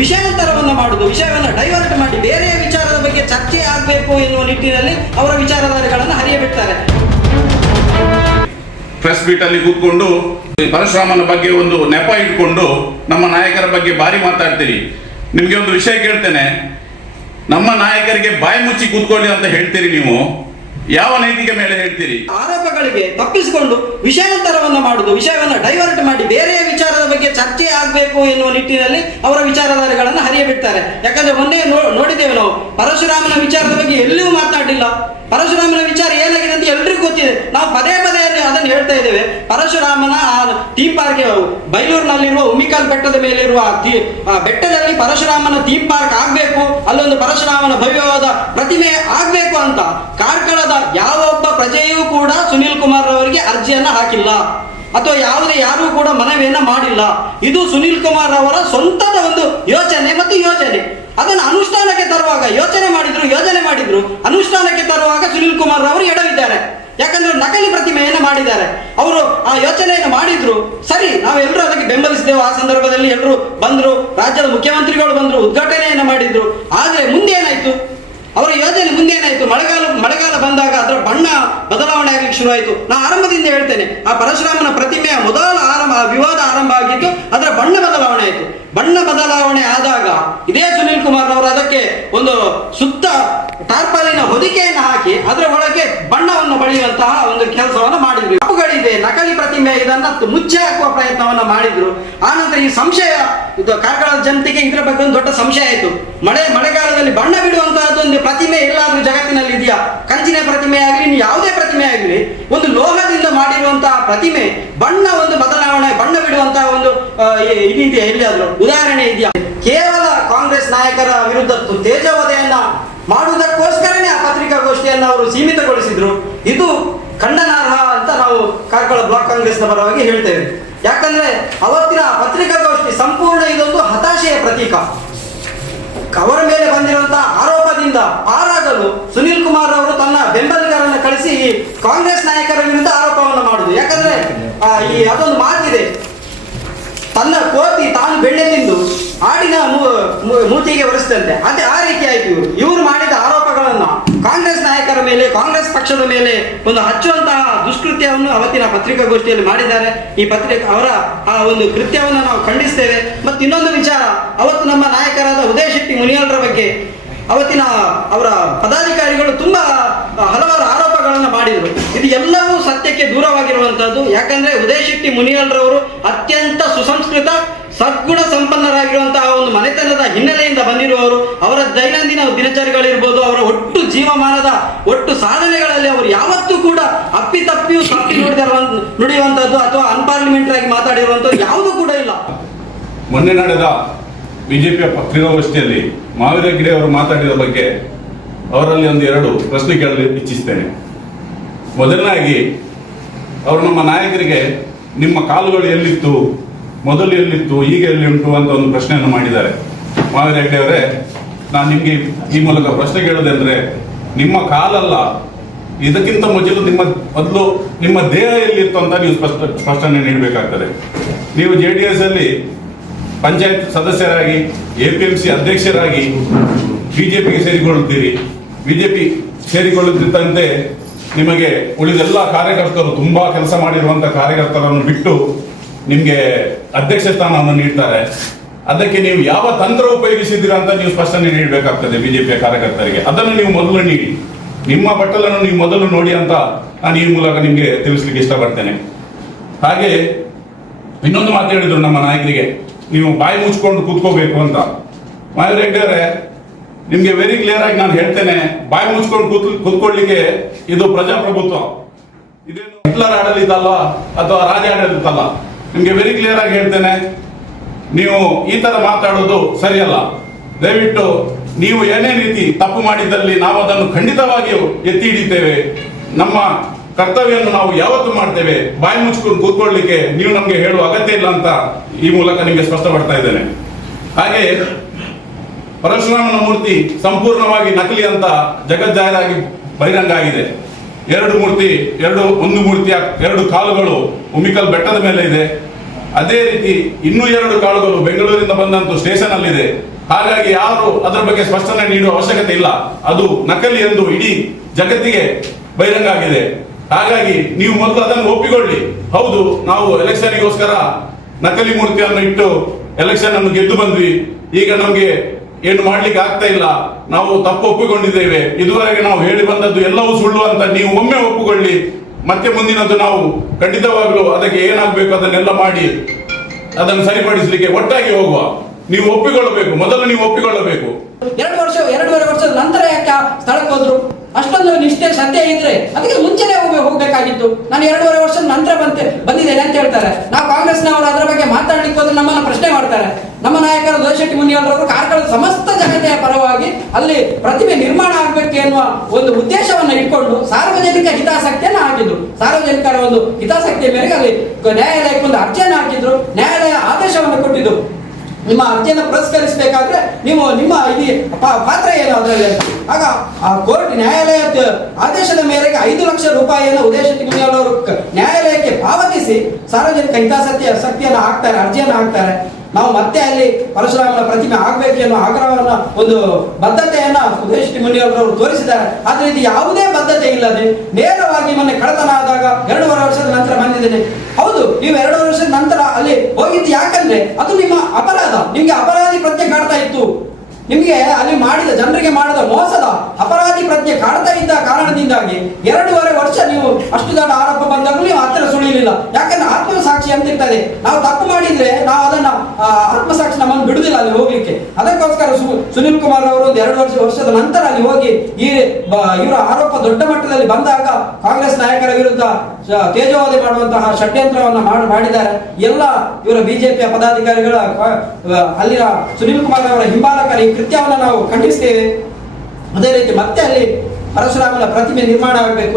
ವಿಷಯಾಂತರವನ್ನು ಮಾಡುವುದು, ವಿಷಯವನ್ನು ಡೈವರ್ಟ್ ಮಾಡಿ ಬೇರೆ ವಿಚಾರದ ಬಗ್ಗೆ ಚರ್ಚೆ ಆಗಬೇಕು ಎನ್ನುವ ನಿಟ್ಟಿನಲ್ಲಿ ಅವರ ವಿಚಾರಧಾರೆಗಳನ್ನು ಹರಿಯಬಿಡ್ತಾರೆ. ಪ್ರೆಸ್ ಮೀಟ್ ಅಲ್ಲಿ ಕೂತ್ಕೊಂಡು ಪರಶುರಾಮನ ಬಗ್ಗೆ ಒಂದು ನೆಪ ಇಟ್ಕೊಂಡು ನಮ್ಮ ನಾಯಕರ ಬಗ್ಗೆ ಭಾರಿ ಮಾತಾಡ್ತೀರಿ. ನಿಮ್ಗೆ ಒಂದು ವಿಷಯ ಕೇಳ್ತೇನೆ, ನಮ್ಮ ನಾಯಕರಿಗೆ ಬಾಯಿ ಮುಚ್ಚಿ ಕೂತ್ಕೊಳ್ಳಿ ಅಂತ ಹೇಳ್ತೀರಿ, ನೀವು ಯಾವ ನೈತಿಕ ಮೇಲೆ ಹೇಳ್ತೀರಿ? ಆರೋಪಗಳಿಗೆ ತಪ್ಪಿಸಿಕೊಂಡು ವಿಷಯಾಂತರವನ್ನು ಮಾಡುವುದು, ವಿಷಯವನ್ನು ಡೈವರ್ಟ್ ಮಾಡಿ ಬೇರೆ ವಿಚಾರದ ಬಗ್ಗೆ ಚರ್ಚೆ ಆಗಬೇಕು ಎನ್ನುವ ನಿಟ್ಟಿನಲ್ಲಿ ಅವರ ವಿಚಾರಧಾರೆಗಳನ್ನು ಹರಿಯಬಿಡ್ತಾರೆ. ಯಾಕಂದ್ರೆ ಮೊನ್ನೆ ನೋಡಿದ್ದೇವೆ ನಾವು, ಪರಶುರಾಮನ ವಿಚಾರದ ಬಗ್ಗೆ ಎಲ್ಲಿಯೂ ಮಾತನಾಡಿಲ್ಲ. ಪರಶುರಾಮನ ವಿಚಾರ ಏನಾಗಿದೆ ಅಂತ ಎಲ್ರಿಗೂ ಗೊತ್ತಿದೆ. ನಾವು ಪದೇ ಪದೇ ಅದನ್ನು ಹೇಳ್ತಾ ಇದ್ದೇವೆ. ಪರಶುರಾಮನ ಥೀಮ್ ಪಾರ್ಕ್, ಬೈಲೂರಿನಲ್ಲಿರುವ ಉಮಿಕಲ್ ಬೆಟ್ಟದ ಮೇಲಿರುವ ಬೆಟ್ಟದಲ್ಲಿ ಪರಶುರಾಮನ ಥೀಮ್ ಪಾರ್ಕ್ ಆಗಬೇಕು, ಅಲ್ಲೊಂದು ಪರಶುರಾಮನ ಭವ್ಯವಾದ ಪ್ರತಿಮೆ ಆಗಬೇಕು ಅಂತ ಕಾರ್ಕಳದ ಯಾವೊಬ್ಬ ಪ್ರಜೆಯೂ ಕೂಡ ಸುನೀಲ್ ಕುಮಾರ್ ಅವರಿಗೆ ಅರ್ಜಿಯನ್ನ ಹಾಕಿಲ್ಲ ಅಥವಾ ಯಾರೂ ಕೂಡ ಮನವಿಯನ್ನ ಮಾಡಿಲ್ಲ. ಇದು ಸುನೀಲ್ ಕುಮಾರ್ ಅವರ ಸ್ವಂತದ ಒಂದು ಯೋಚನೆ ಮತ್ತು ಯೋಜನೆ. ಅದನ್ನು ಅನುಷ್ಠಾನಕ್ಕೆ ತರುವಾಗ ಯೋಜನೆ ಮಾಡಿದ್ರು, ಅನುಷ್ಠಾನಕ್ಕೆ ತರುವಾಗ ಸುನೀಲ್ ಕುಮಾರ್ ಅವರು ಎಡವಿದ್ದಾರೆ. ಯಾಕಂದ್ರೆ ನಕಲಿ ಪ್ರತಿಮೆಯನ್ನು ಮಾಡಿದ್ದಾರೆ. ಅವರು ಆ ಯೋಚನೆಯನ್ನು ಮಾಡಿದ್ರು, ಸರಿ, ನಾವೆಲ್ಲರೂ ಅದಕ್ಕೆ ಬೆಂಬಲಿಸಿದೆವು. ಆ ಸಂದರ್ಭದಲ್ಲಿ ಎಲ್ಲರೂ ಬಂದ್ರು, ರಾಜ್ಯದ ಮುಖ್ಯಮಂತ್ರಿಗಳು ಬಂದ್ರು, ಉದ್ಘಾಟನೆಯನ್ನು ಮಾಡಿದ್ರು. ಆದರೆ ಮುಂದೇನಾಯ್ತು? ಅವರ ಯೋಜನೆ ಮುಂದೇನಾಯ್ತು? ಮಳೆಗಾಲ ಬಂದಾಗ ಅದರ ಬಣ್ಣ ಬದಲಾವಣೆ ಆಗಲಿಕ್ಕೆ ಶುರುವಾಯಿತು. ನಾ ಆರಂಭದಿಂದ ಹೇಳ್ತೇನೆ, ಆ ಪರಶುರಾಮನ ಪ್ರತಿಮೆಯ ಮೊದಲ ವಿವಾದ ಆರಂಭ ಆಗಿದ್ದು ಅದರ ಬಣ್ಣ ಬದಲಾವಣೆ ಆಯಿತು. ಬಣ್ಣ ಬದಲಾವಣೆ ಆದಾಗ ಇದೇ ಸುನೀಲ್ ಕುಮಾರ್ ಅವರು ಅದಕ್ಕೆ ಒಂದು ಸುತ್ತ ಟಾರ್ಪಾಲಿನ ಹೊದಿಕೆಯನ್ನು ಹಾಕಿ ಅದರ ಒಳಗೆ ಬಣ್ಣವನ್ನು ಬಳಿಯುವಂತಹ ಒಂದು ಕೆಲಸವನ್ನು ಮಾಡಿದ್ರು. ತಪ್ಪುಗಳಿದೆ, ನಕಲಿ ಪ್ರತಿಮೆ, ಇದನ್ನ ಮುಚ್ಚಿ ಹಾಕುವ ಪ್ರಯತ್ನವನ್ನ ಮಾಡಿದ್ರು. ಆನಂತರ ಈ ಸಂಶಯ, ಕಾರ್ಕಳದ ಜನತೆಗೆ ಇದರ ಬಗ್ಗೆ ಒಂದು ದೊಡ್ಡ ಸಂಶಯ ಆಯಿತು. ಮಳೆಗಾಲದಲ್ಲಿ ಬಣ್ಣ ಬಿಡುವಂತಹದ್ದು ಒಂದು ಪ್ರತಿಮೆ ಎಲ್ಲಾದ್ರೂ ಜಗತ್ತಿನಲ್ಲಿ ಇದೆಯಾ? ಕಂಚಿನ ಪ್ರತಿಮೆ ಆಗಲಿ, ಯಾವುದೇ ಪ್ರತಿಮೆ ಆಗಲಿ, ಒಂದು ಲೋಹದಿಂದ ಮಾಡಿರುವಂತಹ ಪ್ರತಿಮೆ ಬಣ್ಣ ಒಂದು ಬದಲಾವಣೆ, ಬಣ್ಣ ಬಿಡುವಂತಹ ಒಂದು ಇದೆಯಾ? ಎಲ್ಲಿಯಾದ್ರೂ ಉದಾಹರಣೆ ಇದೆಯಾ? ಕೇವಲ ಕಾಂಗ್ರೆಸ್ ನಾಯಕರ ವಿರುದ್ಧ ತೇಜೋವಧೆಯನ್ನ ಮಾಡುವುದಕ್ಕೋಸ್ಕರನೇ ಆ ಪತ್ರಿಕಾಗೋಷ್ಠಿಯನ್ನು ಅವರು ಸೀಮಿತಗೊಳಿಸಿದ್ರು. ಇದು ಖಂಡನಾರ್ಹ ಅಂತ ನಾವು ಕಾರ್ಕಳ ಬ್ಲಾಕ್ ಕಾಂಗ್ರೆಸ್ನ ಪರವಾಗಿ ಹೇಳ್ತೇವೆ. ಯಾಕಂದ್ರೆ ಅವತ್ತಿನ ಪತ್ರಿಕಾಗೋಷ್ಠಿ ಸಂಪೂರ್ಣ ಇದೊಂದು ಹತಾಶೆಯ ಪ್ರತೀಕ. ಅವರ ಮೇಲೆ ಬಂದಿರುವಂತಹ ಆರೋಪದಿಂದ ಪಾರಾಗಲು ಸುನೀಲ್ ಕುಮಾರ್ ಅವರು ತನ್ನ ಬೆಂಬಲಿಗರನ್ನು ಕಳಿಸಿ ಕಾಂಗ್ರೆಸ್ ನಾಯಕರ ವಿರುದ್ಧ ಆರೋಪವನ್ನು ಮಾಡುದು. ಯಾಕಂದ್ರೆ ಅದೊಂದು ಮಾತಿದೆ, ತನ್ನ ಕೋತಿ ತಾನು ಬೆಣ್ಣೆ ತಿಂದು ಆಡಿನ ಮೂತಿಗೆ ಒರೆಸಿದಂತೆ. ಅದೇ ಆ ರೀತಿ ಆಯ್ತು. ಇವರು ಮಾಡಿದ ಆರೋಪಗಳನ್ನ ಕಾಂಗ್ರೆಸ್ ನಾಯಕರ ಮೇಲೆ, ಕಾಂಗ್ರೆಸ್ ಪಕ್ಷದ ಮೇಲೆ ಒಂದು ಹಚ್ಚುವಂತಹ ದುಷ್ಕೃತ್ಯವನ್ನು ಅವತ್ತಿನ ಪತ್ರಿಕಾಗೋಷ್ಠಿಯಲ್ಲಿ ಮಾಡಿದ್ದಾರೆ. ಅವರ ಆ ಒಂದು ಕೃತ್ಯವನ್ನು ನಾವು ಖಂಡಿಸ್ತೇವೆ. ಮತ್ತು ಇನ್ನೊಂದು ವಿಚಾರ, ಅವತ್ತು ನಮ್ಮ ನಾಯಕರಾದ ಉದಯ ಶೆಟ್ಟಿ ಮುನಿಯಾಲ್ರ ಬಗ್ಗೆ ಅವತ್ತಿನ ಅವರ ಪದಾಧಿಕಾರಿಗಳು ತುಂಬಾ ಹಲವಾರು ಆರೋಪಗಳನ್ನು ಮಾಡಿದರು. ಇದು ಎಲ್ಲವೂ ಸತ್ಯಕ್ಕೆ ದೂರವಾಗಿರುವಂತಹದ್ದು. ಯಾಕಂದ್ರೆ ಉದಯ ಶೆಟ್ಟಿ ಮುನಿಯಾಲ್ರವರು ಅತ್ಯಂತ ಸುಸಂಸ್ಕೃತ, ಸದ್ಗುಣ ಸಂಪನ್ನರಾಗಿರುವಂತಹ ಒಂದು ಮನೆತನದ ಹಿನ್ನೆಲೆಯಿಂದ ಬಂದಿರುವವರು. ಅವರ ದೈನಂದಿನ ದಿನಚರಿಗಳಿರ್ಬೋದು, ಅವರ ಒಟ್ಟು ಜೀವಮಾನದ ಒಟ್ಟು ಸಾಧನೆಗಳಲ್ಲಿ ಅವರು ಯಾವತ್ತೂ ಕೂಡ ಅಪ್ಪಿತಪ್ಪಿಯೂ ತಪ್ಪಿ ನುಡಿಯುವಂತಹದ್ದು ಅಥವಾ ಅನ್ಪಾರ್ಲಿಮೆಂಟರಿ ಆಗಿ ಮಾತಾಡಿರುವಂತದ್ದು ಯಾವುದೂ ಕೂಡ ಇಲ್ಲ. ಮೊನ್ನೆ ನಡೆದ ಬಿಜೆಪಿಯ ಪತ್ರಿಕಾಗೋಷ್ಠಿಯಲ್ಲಿ ಮಾವಿರ ಹೆಗ್ಡೆ ಅವರು ಮಾತಾಡಿದ ಬಗ್ಗೆ ಅವರಲ್ಲಿ ಒಂದೆರಡು ಪ್ರಶ್ನೆ ಕೇಳಲು ಇಚ್ಛಿಸ್ತೇನೆ. ಮೊದಲನಾಗಿ, ಅವರು ನಮ್ಮ ನಾಯಕರಿಗೆ ನಿಮ್ಮ ಕಾಲುಗಳು ಎಲ್ಲಿತ್ತು, ಮೊದಲು ಎಲ್ಲಿತ್ತು, ಈಗ ಎಲ್ಲಿ ಉಂಟು ಅಂತ ಒಂದು ಪ್ರಶ್ನೆಯನ್ನು ಮಾಡಿದ್ದಾರೆ. ಮಾವಿರ ಹೆಗ್ಡೆ ಅವರೇ, ನಾನು ನಿಮಗೆ ಈ ಮೂಲಕ ಪ್ರಶ್ನೆ ಕೇಳೋದಂದ್ರೆ, ನಿಮ್ಮ ಕಾಲಲ್ಲ, ಇದಕ್ಕಿಂತ ಮೊದಲು ನಿಮ್ಮ ದೇಹ ಎಲ್ಲಿತ್ತು ಅಂತ ನೀವು ಸ್ಪಷ್ಟನೆ ನೀಡಬೇಕಾಗ್ತದೆ. ನೀವು JDS ಅಲ್ಲಿ ಪಂಚಾಯತ್ ಸದಸ್ಯರಾಗಿ, APMC ಅಧ್ಯಕ್ಷರಾಗಿ ಬಿಜೆಪಿಗೆ ಸೇರಿಕೊಳ್ಳುತ್ತೀರಿ. ಬಿಜೆಪಿ ಸೇರಿಕೊಳ್ಳುತ್ತಿದ್ದಂತೆ ನಿಮಗೆ ಉಳಿದೆಲ್ಲ ಕಾರ್ಯಕರ್ತರು, ತುಂಬಾ ಕೆಲಸ ಮಾಡಿರುವಂತಹ ಕಾರ್ಯಕರ್ತರನ್ನು ಬಿಟ್ಟು ನಿಮಗೆ ಅಧ್ಯಕ್ಷ ಸ್ಥಾನವನ್ನು ನೀಡ್ತಾರೆ. ಅದಕ್ಕೆ ನೀವು ಯಾವ ತಂತ್ರ ಉಪಯೋಗಿಸಿದ್ದೀರಾ ಅಂತ ನೀವು ಸ್ಪಷ್ಟನೆ ನೀಡಬೇಕಾಗ್ತದೆ ಬಿಜೆಪಿಯ ಕಾರ್ಯಕರ್ತರಿಗೆ. ಅದನ್ನು ನೀವು ಮೊದಲು ನೀಡಿ, ನಿಮ್ಮ ಬಟ್ಟಲನ್ನು ನೀವು ಮೊದಲು ನೋಡಿ ಅಂತ ನಾನು ಈ ಮೂಲಕ ನಿಮಗೆ ತಿಳಿಸ್ಲಿಕ್ಕೆ ಇಷ್ಟಪಡ್ತೇನೆ. ಹಾಗೆ ಇನ್ನೊಂದು ಮಾತು ಹೇಳಿದ್ರು ನಮ್ಮ ನಾಯಕರಿಗೆ, ನೀವು ಬಾಯಿ ಮುಚ್ಕೊಂಡು ಕೂತ್ಕೋಬೇಕು ಅಂತ. ಮಾವಿರ ಹೆಗ್ಡೆ ಅವರೇ, ನಿಮ್ಗೆ ವೆರಿ ಕ್ಲಿಯರ್ ಆಗಿ ನಾನು ಹೇಳ್ತೇನೆ, ಬಾಯಿ ಮುಚ್ಕೊಂಡು ಕೂತ್ಕೊಳ್ಳಿಕ್ಕೆ ಇದು ಪ್ರಜಾಪ್ರಭುತ್ವ, ಇದೇನು ಹಿಟ್ಲರ್ ಆಡಳಿತ ಅಲ್ಲ ಅಥವಾ ರಾಜ ಆಡಳಿತ ಅಲ್ಲ. ನಿಮ್ಗೆ ವೆರಿ ಕ್ಲಿಯರ್ ಆಗಿ ಹೇಳ್ತೇನೆ, ನೀವು ಈ ತರ ಮಾತಾಡೋದು ಸರಿಯಲ್ಲ. ದಯವಿಟ್ಟು ನೀವು ಏನೇ ರೀತಿ ತಪ್ಪು ಮಾಡಿದ್ದಲ್ಲಿ ನಾವು ಅದನ್ನು ಖಂಡಿತವಾಗಿಯೂ ಎತ್ತಿ ಹಿಡಿತೇವೆ. ನಮ್ಮ ಕರ್ತವ್ಯವನ್ನು ನಾವು ಯಾವತ್ತೂ ಮಾಡ್ತೇವೆ. ಬಾಯಿ ಮುಚ್ಕೊಂಡು ಕೂತ್ಕೊಳ್ಳಿಕ್ಕೆ ನೀವು ನಮ್ಗೆ ಹೇಳುವ ಅಗತ್ಯ ಇಲ್ಲ ಅಂತ ಈ ಮೂಲಕ ನಿಮಗೆ ಸ್ಪಷ್ಟಪಡ್ತಾ ಇದ್ದೇನೆ. ಹಾಗೆ ಪರಶುರಾಮನ ಮೂರ್ತಿ ಸಂಪೂರ್ಣವಾಗಿ ನಕಲಿ ಅಂತ ಜಗಜ್ಜಾಹೀರಾಗಿ ಬಹಿರಂಗ ಆಗಿದೆ. ಒಂದು ಮೂರ್ತಿಯ 2 ಕಾಲುಗಳು ಉಮಿಕಲ್ ಬೆಟ್ಟದ ಮೇಲೆ ಇದೆ. ಅದೇ ರೀತಿ ಇನ್ನೂ 2 ಕಾಳುಗಳು ಬೆಂಗಳೂರಿಂದ ಬಂದಂತೂ ಸ್ಟೇಷನ್ ಅಲ್ಲಿದೆ. ಹಾಗಾಗಿ ಯಾರು ಅದರ ಬಗ್ಗೆ ಸ್ಪಷ್ಟನೆ ನೀಡುವ ಅವಶ್ಯಕತೆ ಇಲ್ಲ. ಅದು ನಕಲಿ ಎಂದು ಇಡೀ ಜಗತ್ತಿಗೆ ಬಹಿರಂಗ ಆಗಿದೆ. ಹಾಗಾಗಿ ನೀವು ಮೊದಲು ಅದನ್ನು ಒಪ್ಪಿಕೊಳ್ಳಿ. ಹೌದು, ನಾವು ಎಲೆಕ್ಷನ್ಗೋಸ್ಕರ ನಕಲಿ ಮೂರ್ತಿಯನ್ನು ಇಟ್ಟು ಎಲೆಕ್ಷನ್ ಅನ್ನು ಗೆದ್ದು ಬಂದ್ವಿ. ಈಗ ನಮಗೆ ಏನು ಮಾಡ್ಲಿಕ್ಕೆ ಆಗ್ತಾ ಇಲ್ಲ, ನಾವು ತಪ್ಪು ಒಪ್ಪಿಕೊಂಡಿದ್ದೇವೆ, ಇದುವರೆಗೆ ನಾವು ಹೇಳಿ ಬಂದದ್ದು ಎಲ್ಲವೂ ಸುಳ್ಳು ಅಂತ ನೀವು ಒಮ್ಮೆ ಒಪ್ಪಿಕೊಳ್ಳಿ. ಮತ್ತೆ ಮುಂದಿನದ್ದು ನಾವು ಖಂಡಿತವಾಗ್ಲೂ ಅದಕ್ಕೆ ಏನಾಗಬೇಕು ಅದನ್ನೆಲ್ಲ ಮಾಡಿ ಅದನ್ನು ಸರಿಪಡಿಸಲಿಕ್ಕೆ ಒಟ್ಟಾಗಿ ಹೋಗುವ. ನೀವು ಒಪ್ಪಿಕೊಳ್ಳಬೇಕು, ಮೊದಲು ನೀವು ಒಪ್ಪಿಕೊಳ್ಳಬೇಕು. 2.5 ವರ್ಷದ ನಂತರ ಯಾಕೆ ಸ್ಥಳಕ್ಕೆ ಹೋದ್ರು? ಅಷ್ಟೊಂದು ನಿಷ್ಠೆ ಶ್ರದ್ಧೆ ಇದ್ರೆ ಅದಕ್ಕೆ ಮುಂಚೆನೆ ಹೋಗ್ಬೇಕಾಗಿತ್ತು. ನಾನು 2.5 ವರ್ಷದ ನಂತರ ಬಂದಿದ್ದೇನೆ ಅಂತ ಹೇಳ್ತಾರೆ. ನಾವು ಕಾಂಗ್ರೆಸ್ನವರು ಅದರ ಬಗ್ಗೆ ಮಾತಾಡ್ಲಿಕ್ಕೆ ಹೋದ್ರೆ ನಮ್ಮನ್ನ ಪ್ರಶ್ನೆ ಮಾಡ್ತಾರೆ. ನಮ್ಮ ನಾಯಕರು ದೋಶೆಟ್ಟಿ ಮುನಿಯವರು ಕಾರ್ಕಳದ ಸಮಸ್ತ ಜನತೆಯ ಪರವಾಗಿ ಅಲ್ಲಿ ಪ್ರತಿಮೆ ನಿರ್ಮಾಣ ಆಗ್ಬೇಕು ಎನ್ನುವ ಒಂದು ಉದ್ದೇಶವನ್ನು ಇಟ್ಕೊಂಡು ಸಾರ್ವಜನಿಕ ಹಿತಾಸಕ್ತಿಯನ್ನು ಹಾಕಿದ್ರು. ಸಾರ್ವಜನಿಕರ ಒಂದು ಹಿತಾಸಕ್ತಿಯ ಮೇರೆಗೆ ಅಲ್ಲಿ ನ್ಯಾಯಾಲಯಕ್ಕೆ ಒಂದು ಅರ್ಜಿಯನ್ನು ಹಾಕಿದ್ರು. ನ್ಯಾಯಾಲಯ ಆದೇಶವನ್ನು ಕೊಟ್ಟಿದ್ದು, ನಿಮ್ಮ ಅರ್ಜಿಯನ್ನು ಪುರಸ್ಕರಿಸಬೇಕಾದ್ರೆ ನೀವು ನಿಮ್ಮ ಪಾತ್ರ ಏನು ಅದರಲ್ಲಿ. ಆಗ ಆ ಕೋರ್ಟ್ ನ್ಯಾಯಾಲಯದ ಆದೇಶದ ಮೇರೆಗೆ 5 ಲಕ್ಷ ರೂಪಾಯಿಯನ್ನು ಉದಯಶೆಟ್ಟಿ ಮುನಿಯವರು ನ್ಯಾಯಾಲಯಕ್ಕೆ ಪಾವತಿಸಿ ಸಾರ್ವಜನಿಕ ಹಿತಾಸಕ್ತಿಯನ್ನು ಹಾಕ್ತಾರೆ, ಅರ್ಜಿಯನ್ನು ಹಾಕ್ತಾರೆ. ನಾವು ಮತ್ತೆ ಅಲ್ಲಿ ಪರಶುರಾಮನ ಪ್ರತಿಮೆ ಆಗ್ಬೇಕು ಎನ್ನುವ ಆಗ್ರಹವನ್ನ, ಒಂದು ಬದ್ಧತೆಯನ್ನ ಉದಯಶೆಟ್ಟಿ ಮುನಿಯವರು ತೋರಿಸಿದ್ದಾರೆ. ಆದ್ರೆ ಇದು ಯಾವುದೇ ಬದ್ಧತೆ ಇಲ್ಲದೆ ನೇರವಾಗಿ ಮೊನ್ನೆ ಕಳ್ಳತನ ಆದಾಗ 2.5 ವರ್ಷದ ನಂತರ ಬಂದಿದ್ದೇನೆ. ಹೌದು, ನೀವು 2.5 ವರ್ಷದ ನಂತರ ಅಲ್ಲಿ ಹೋಗಿದ್ದು ಯಾಕಂದ್ರೆ ಅದು ನಿಮ್ಮ ಅಪರಾಧ. ನಿಮ್ಗೆ ಅಪರಾಧಿ ಪ್ರಜ್ಞೆ ಕಾಡ್ತಾ ಇತ್ತು. ನಿಮ್ಗೆ ಅಲ್ಲಿ ಮಾಡಿದ ಜನರಿಗೆ ಮಾಡಿದ ಮೋಸದ ಅಪರಾಧಿ ಪ್ರಜ್ಞೆ ಕಾಡ್ತಾ ಇದ್ದ ಕಾರಣದಿಂದಾಗಿ 2.5 ವರ್ಷ ನೀವು ಅಷ್ಟು ದೊಡ್ಡ ಆರೋಪ ಬಂದಾಗಲೂ ನೀವು ಹತ್ತಿರ ಸುಳಿಲಿಲ್ಲ. ಯಾಕಂದ್ರೆ ಆತ್ಮಸಾಕ್ಷಿ ಅಂತ ಇರ್ತದೆ. ನಾವು ತಪ್ಪು ಮಾಡಿದ್ರೆ ನಾವು ಅದನ್ನ ಆತ್ಮಸಾಕ್ಷಿ ನಮ್ಮನ್ನು ಬಿಡುದಿಲ್ಲ ಅಲ್ಲಿ ಹೋಗ್ಲಿಕ್ಕೆ. ಅದಕ್ಕೋಸ್ಕರ ಸುನಿಲ್ ಕುಮಾರ್ ಅವರು ಒಂದು 2 ವರ್ಷದ ನಂತರ ಅಲ್ಲಿ ಹೋಗಿ ಇವರ ಆರೋಪ ದೊಡ್ಡ ಮಟ್ಟದಲ್ಲಿ ಬಂದಾಗ ಕಾಂಗ್ರೆಸ್ ನಾಯಕರ ವಿರುದ್ಧ ತೇಜೋವಧೆ ಮಾಡುವಂತಹ ಷಡ್ಯಂತ್ರವನ್ನು ಮಾಡಿದ್ದಾರೆ. ಎಲ್ಲ ಇವರ ಬಿಜೆಪಿಯ ಪದಾಧಿಕಾರಿಗಳ ಅಲ್ಲಿನ ಸುನಿಲ್ ಕುಮಾರ್ ಅವರ ಹಿಂಬಾಲಕರ ಈ ಕೃತ್ಯವನ್ನು ನಾವು ಖಂಡಿಸ್ತೇವೆ. ಅದೇ ರೀತಿ ಮತ್ತೆ ಅಲ್ಲಿ ಪರಶುರಾಮನ ಪ್ರತಿಮೆ ನಿರ್ಮಾಣ ಆಗಬೇಕು.